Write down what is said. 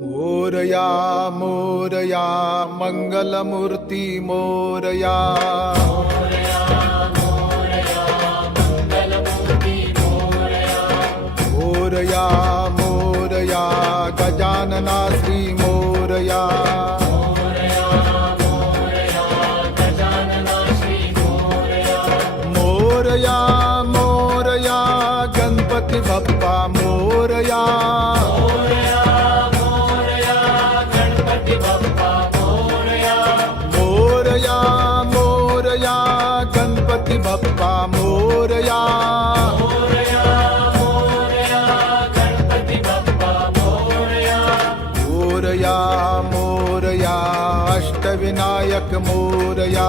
Morya Morya Mangalmurti Morya Morya Morya Gajanana Shri Morya Morya Morya Ganpati Bappa Morya Morya Morya Ganpati Bappa Morya Morya Morya Ashtavinayak Morya